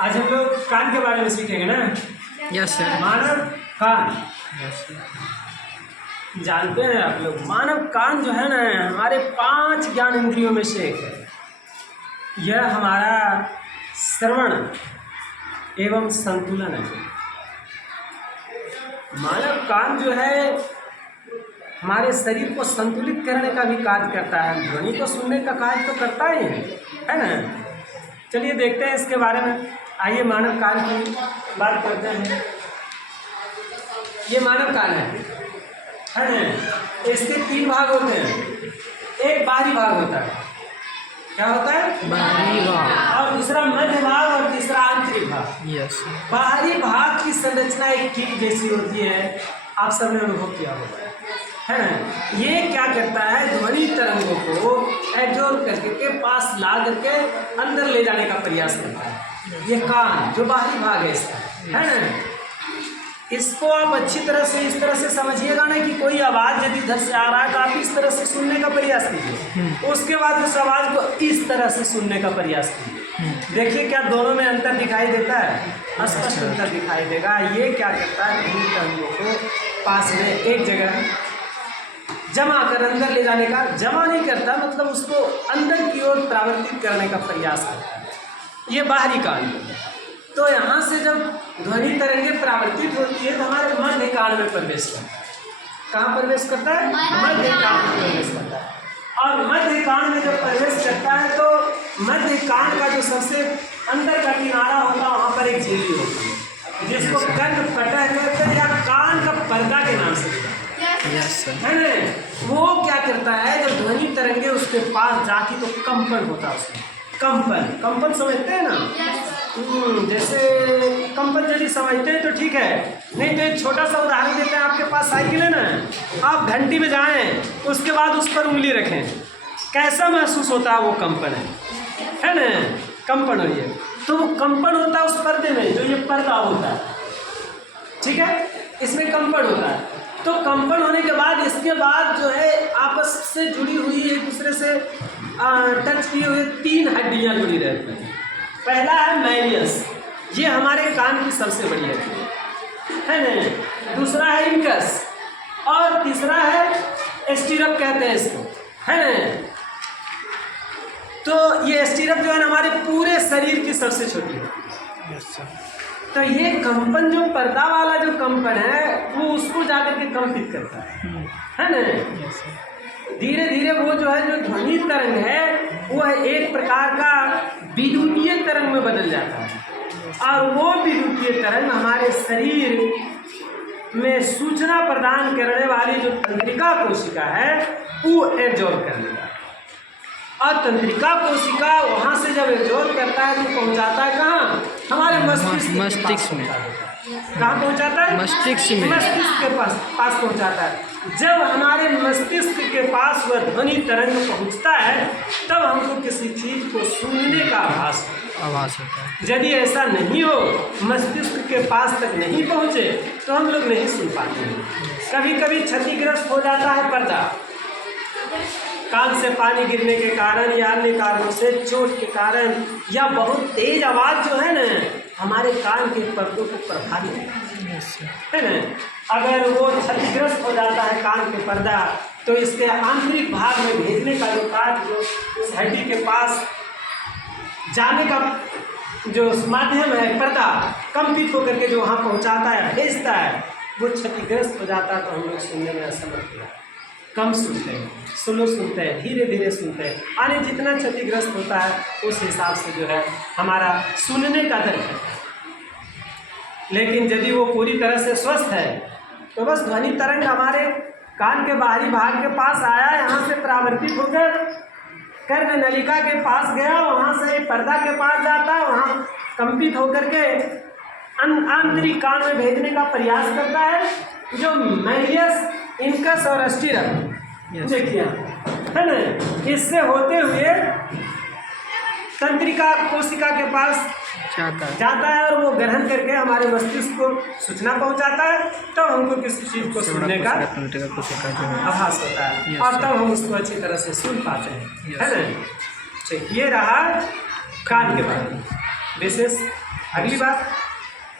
आज हम लोग कान के बारे में सीखेंगे ना। Yes sir. मानव कान। Yes sir. जानते हैं आप लोग, मानव कान जो है ना हमारे 5 ज्ञान इंद्रियों में से एक है। यह हमारा श्रवण एवं संतुलन है। मानव कान जो है हमारे शरीर को संतुलित करने का भी कार्य करता है, ध्वनि को सुनने का कार्य तो करता ही है ना। चलिए देखते हैं इसके बारे में। आइए मानव कान की बात करते हैं। ये मानव कान है ना। इसके 3 भाग होते हैं। एक बाहरी भाग होता है, क्या होता है? बाहरी भाग। और दूसरा मध्य भाग और तीसरा आंतरिक भाग। यस। बाहरी भाग की संरचना एक कीट जैसी होती है, आप सबने अनुभव किया होगा, है ना। ये क्या करता है, ध्वनि तरंगों को एब्जॉर्ब करके के पास ला करके अंदर ले जाने का प्रयास करता है। ये कान जो बाहरी भाग है इसका, है ना। इसको आप अच्छी तरह से इस तरह से समझिएगा ना कि कोई आवाज़ यदि इधर से आ रहा है तो आप इस तरह से सुनने का प्रयास कीजिए। उसके बाद उस आवाज़ को इस तरह से सुनने का प्रयास कीजिए। देखिए क्या दोनों में अंतर दिखाई देता है, स्पष्ट अंतर दिखाई देगा। ये क्या करता है, ध्वनि तरंगों को पास में एक जगह जमा कर अंदर ले जाने का, जमा नहीं करता मतलब उसको अंदर की ओर परावर्तित करने का प्रयास करता है। ये बाहरी कान। तो यहाँ से जब ध्वनि तरंगे परावर्तित होती है तो हमारे मध्य कान में प्रवेश करता है। कहाँ प्रवेश करता है? मध्य कान में प्रवेश करता है। और मध्य कान में जब प्रवेश करता है तो मध्य कान का जो सबसे अंदर का किनारा होता है वहाँ पर एक झिल्ली होती है जिसको कर्ण पटह कहते हैं या कान का पर्दा के नाम से है ना। वो क्या करता है, जब ध्वनि तरंगे उसके पास जाती तो कंपन होता है उसमें। कंपन समझते हैं ना? जैसे कंपन यदि समझते हैं तो ठीक है, नहीं तो एक छोटा सा उदाहरण देते हैं। आपके पास साइकिल है ना, आप घंटी में जाएं उसके बाद उस पर उंगली रखें, कैसा महसूस होता है? वो कंपन है ना, कंपन हो। ये तो वो कंपन होता है उस पर्दे में, जो ये पर्दा होता है, ठीक है, इसमें कंपन होता है। तो कंपन होने के बाद इसके बाद जो है आपस से जुड़ी हुई एक दूसरे से टच किए हुए 3 हड्डियाँ जुड़ी रहती हैं। पहला है मैलियस, ये हमारे कान की सबसे बड़ी हड्डी है ना। दूसरा है इंकस और तीसरा है स्टीरप कहते हैं इसको, है ना। तो ये स्टीरप जो है हमारे पूरे शरीर की सबसे छोटी है। तो ये कंपन जो पर्दा वाला जो कंपन है वो उसको जाकर के कंपित करता है ना। धीरे धीरे वो जो है जो ध्वनि तरंग है वो एक प्रकार का विद्युतीय तरंग में बदल जाता है। और वो विद्युतीय तरंग हमारे शरीर में सूचना प्रदान करने वाली जो तंत्रिका कोशिका है वो एब्जॉर्ब कर लेगा। और तंत्रिका कोशिका वहाँ से जब एब्जॉर्ब करता है तो पहुँचाता है कहाँ? हमारे मस्तिष्क में। कहाँ पहुँचाता है? मस्तिष्क में। मस्तिष्क के पास पहुँचाता है। जब हमारे मस्तिष्क के पास वह ध्वनि तरंग पहुँचता है तब हमको किसी चीज़ को सुनने का आभास होता है। यदि ऐसा नहीं हो, मस्तिष्क के पास तक नहीं पहुँचे तो हम लोग नहीं सुन पाते हैं। कभी कभी क्षतिग्रस्त हो जाता है पर्दा, कान से पानी गिरने के कारण या अन्य कारणों से, चोट के कारण, या बहुत तेज आवाज़ जो है ना हमारे कान के पर्दों को प्रभावित है ना। अगर वो क्षतिग्रस्त हो जाता है कान के पर्दा तो इसके आंतरिक भाग में भेजने का जो कार्य जो उस हड्डी के पास जाने का जो माध्यम है पर्दा कंपित होकर के जो वहाँ पहुँचाता है, भेजता है, वो क्षतिग्रस्त हो जाता है तो हम लोग सुनने में असमर्थ होते हैं, कम सुनते हैं, स्लो सुनते हैं, धीरे धीरे सुनते हैं। यानी जितना क्षतिग्रस्त होता है उस हिसाब से जो है हमारा सुनने का दर है। लेकिन यदि वो पूरी तरह से स्वस्थ है तो बस ध्वनि तरंग हमारे कान के बाहरी भाग के पास आया, यहाँ से परावर्तित होकर कर्ण नलिका के पास गया, वहाँ से पर्दा के पास जाता है, वहाँ कंपित होकर के आंतरिक कान में भेजने का प्रयास करता है। जो मैलियस, इंकस और स्टीरप देखिए है ना, इससे होते हुए तंत्रिका कोशिका के पास जाता है और वो ग्रहण करके हमारे मस्तिष्क को सूचना पहुंचाता है। तब हमको किसी चीज़ को सुनने का आभास होता है और तब हम उसको अच्छी तरह से सुन पाते हैं, है ना। ठीक, ये रहा कान के बारे में विशेष। अगली बात